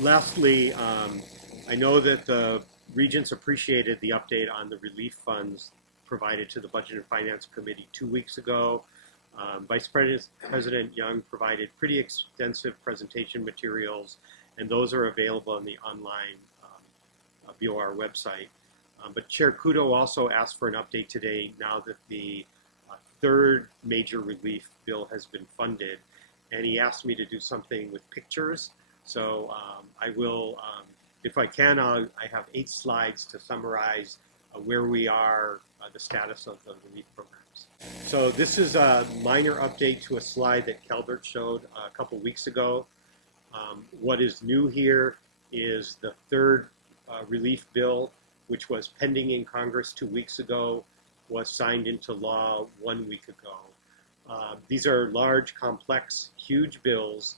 Lastly, I know that the Regents appreciated the update on the relief funds provided to the Budget and Finance Committee 2 weeks ago. Vice President Young provided pretty extensive presentation materials, and those are available on the online BOR website. But Chair Kudo also asked for an update today now that the third major relief bill has been funded, and he asked me to do something with pictures. So I will, if I can, I have 8 slides to summarize where we are, the status of the relief programs. So this is a minor update to a slide that Calvert showed a couple weeks ago. What is new here is the third relief bill, which was pending in Congress 2 weeks ago, was signed into law 1 week ago. These are large, complex, huge bills.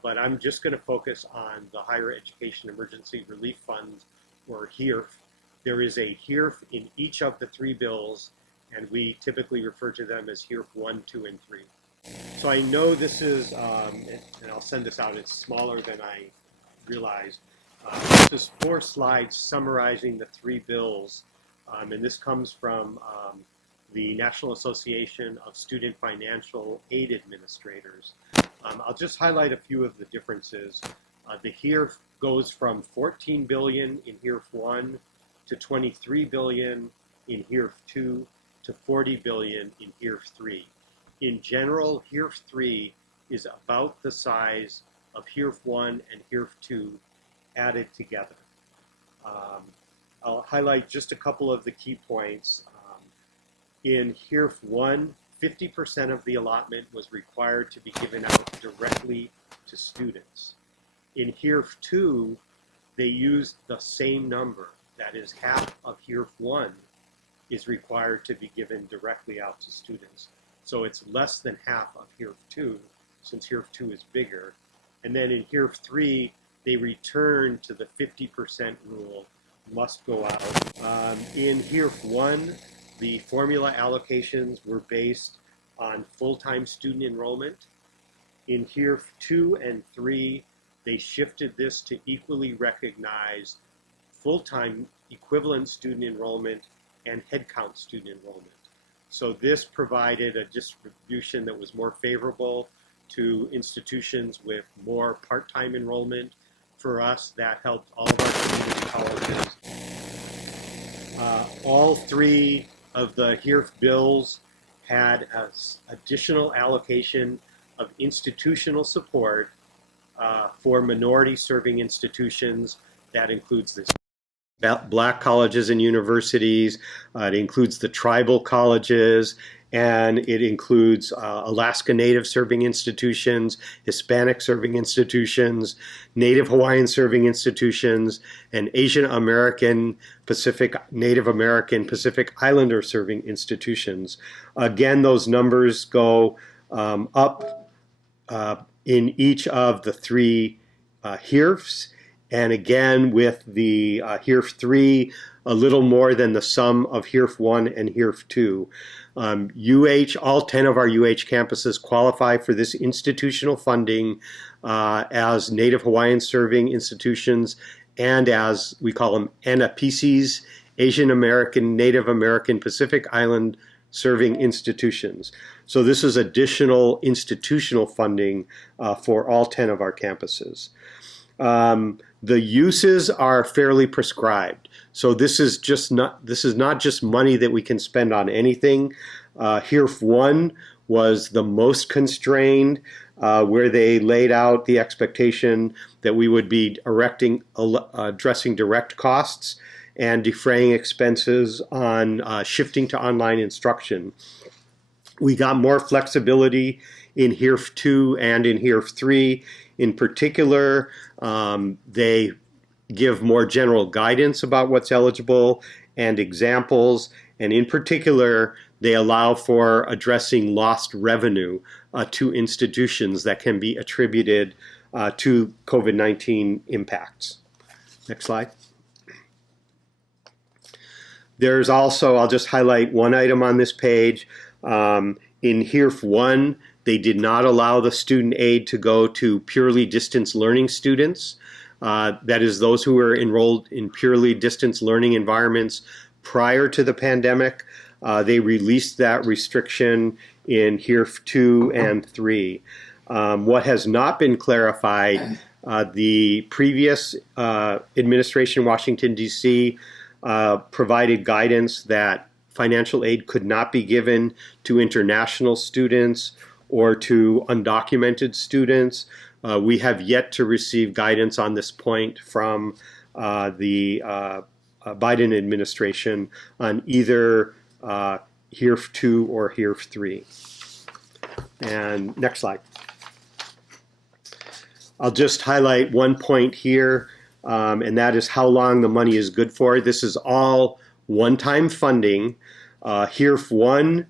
But I'm just going to focus on the Higher Education Emergency Relief Fund, or HEERF. There is a HEERF in each of the 3 bills, and we typically refer to them as HEERF 1, 2, and 3. So I know this is, and I'll send this out, it's smaller than I realized. This is 4 slides summarizing the 3 bills, and this comes from the National Association of Student Financial Aid Administrators. I'll just highlight a few of the differences. The HEERF goes from $14 billion in HEERF 1 to $23 billion in HEERF 2 to $40 billion in HEERF 3. In general, HEERF 3 is about the size of HEERF 1 and HEERF 2 added together. I'll highlight just a couple of the key points. In HEERF 1, 50% of the allotment was required to be given out directly to students. In HEERF 2, they used the same number. That is, half of HEERF 1 is required to be given directly out to students. So it's less than half of HEERF 2, since HEERF 2 is bigger. And then in HEERF 3, they return to the 50% rule, must go out. In HEERF 1, the formula allocations were based on full-time student enrollment. In HEERF 2 and 3, they shifted this to equally recognize full-time equivalent student enrollment and headcount student enrollment. So this provided a distribution that was more favorable to institutions with more part-time enrollment. For us, that helped all of our community colleges. All 3 of the HEERF bills had an additional allocation of institutional support for minority-serving institutions. That includes the Black colleges and universities, it includes the tribal colleges, and it includes Alaska Native serving institutions, Hispanic serving institutions, Native Hawaiian serving institutions, and Asian American, Pacific, Native American, Pacific Islander serving institutions. Again, those numbers go up in each of the 3 HEERFs. And again, with the HEERF 3, a little more than the sum of HEERF 1 and HEERF 2. All 10 of our UH campuses qualify for this institutional funding as Native Hawaiian serving institutions and as we call them ANAPCs, Asian American, Native American, Pacific Island serving institutions. So this is additional institutional funding for all 10 of our campuses. The uses are fairly prescribed. So this is not just money that we can spend on anything. HEERF 1 was the most constrained, where they laid out the expectation that we would be addressing direct costs and defraying expenses on shifting to online instruction. We got more flexibility in HEERF 2 and in HEERF 3. In particular, they give more general guidance about what's eligible and examples, and in particular, they allow for addressing lost revenue to institutions that can be attributed to COVID-19 impacts. Next slide. There's also, I'll just highlight one item on this page. In HEERF 1, they did not allow the student aid to go to purely distance learning students. that is those who were enrolled in purely distance learning environments prior to the pandemic. They released that restriction in HEERF 2 and 3. What has not been clarified, the previous administration in Washington, D.C. Provided guidance that financial aid could not be given to international students or to undocumented students. We have yet to receive guidance on this point from the Biden administration on either HEERF 2 or HEERF 3. And next slide. I'll just highlight one point here, and that is how long the money is good for. This is all one-time funding. HEERF 1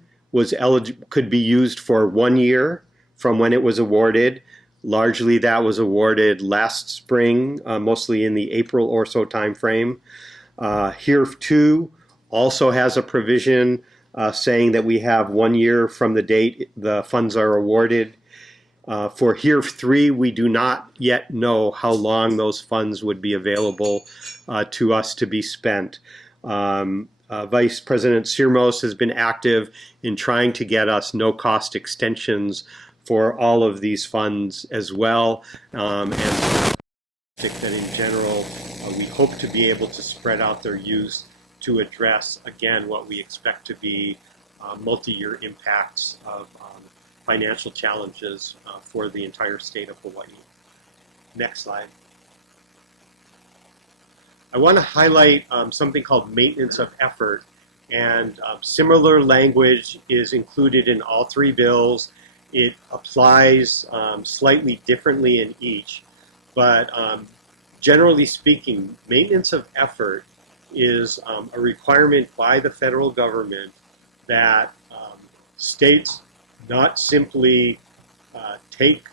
could be used for 1 year from when it was awarded. Largely that was awarded last spring, mostly in the April or so time frame. HEERF 2 also has a provision saying that we have 1 year from the date the funds are awarded. For HEERF 3, we do not yet know how long those funds would be available to us to be spent. Vice President Sirmos has been active in trying to get us no-cost extensions for all of these funds as well, and that in general we hope to be able to spread out their use to address, again, what we expect to be multi-year impacts of financial challenges for the entire state of Hawaii. Next slide. I want to highlight something called maintenance of effort, and similar language is included in all three bills. It applies slightly differently in each, but generally speaking, maintenance of effort is a requirement by the federal government that states not simply take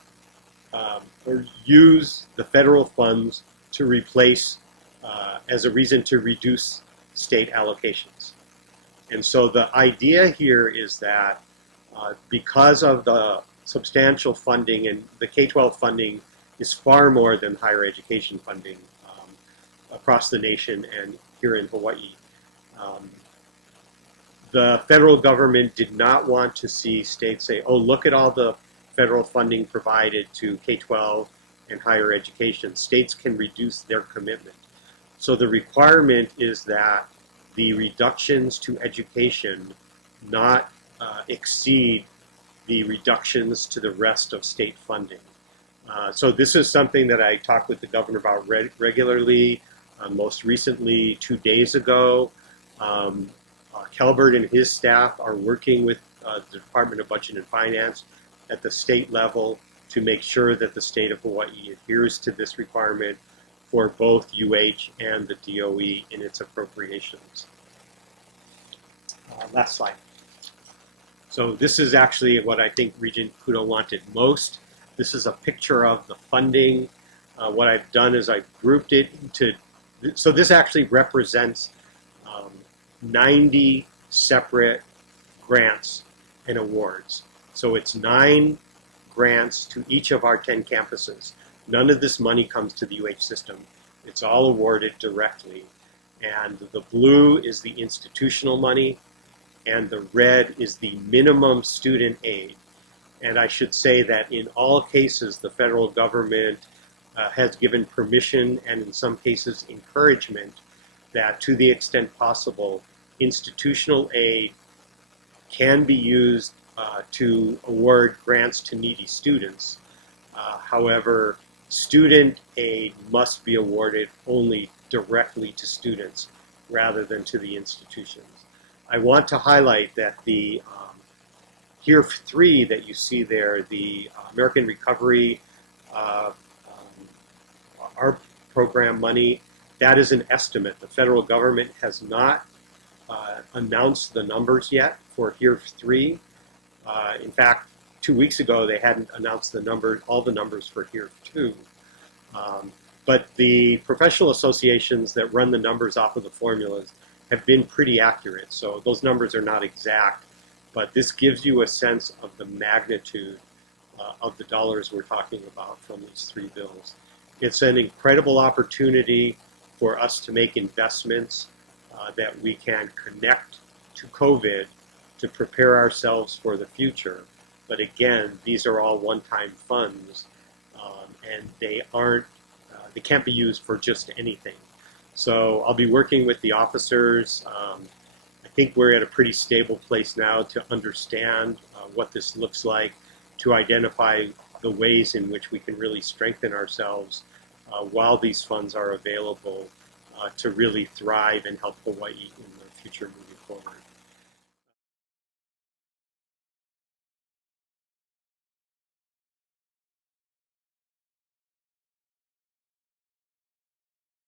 or use the federal funds to replace as a reason to reduce state allocations. And so the idea here is that because of the substantial funding, and the K-12 funding is far more than higher education funding across the nation and here in Hawaii. The federal government did not want to see states say, oh, look at all the federal funding provided to K-12 and higher education. States can reduce their commitment. So the requirement is that the reductions to education not exceed the reductions to the rest of state funding. So this is something that I talk with the governor about regularly. Most recently, 2 days ago, Kelbert and his staff are working with the Department of Budget and Finance at the state level to make sure that the state of Hawaii adheres to this requirement for both UH and the DOE in its appropriations. Last slide. So this is actually what I think Regent Kudo wanted most. This is a picture of the funding. What I've done is I've grouped it into, so this actually represents 90 separate grants and awards. So it's 9 grants to each of our 10 campuses. None of this money comes to the UH system. It's all awarded directly. And the blue is the institutional money, and the red is the minimum student aid. And I should say that in all cases, the federal government has given permission and in some cases encouragement that to the extent possible, institutional aid can be used to award grants to needy students. However, student aid must be awarded only directly to students rather than to the institutions. I want to highlight that the HEERF 3 that you see there, the American Recovery our program money, that is an estimate. The federal government has not announced the numbers yet for HEERF 3. In fact, 2 weeks ago they hadn't announced the number, all the numbers for HEERF 2. But the professional associations that run the numbers off of the formulas have been pretty accurate. So those numbers are not exact, but this gives you a sense of the magnitude of the dollars we're talking about from these 3 bills. It's an incredible opportunity for us to make investments that we can connect to COVID to prepare ourselves for the future. But again, these are all one-time funds, and they can't be used for just anything. So I'll be working with the officers. I think we're at a pretty stable place now to understand what this looks like, to identify the ways in which we can really strengthen ourselves while these funds are available to really thrive and help Hawaii in the future moving forward.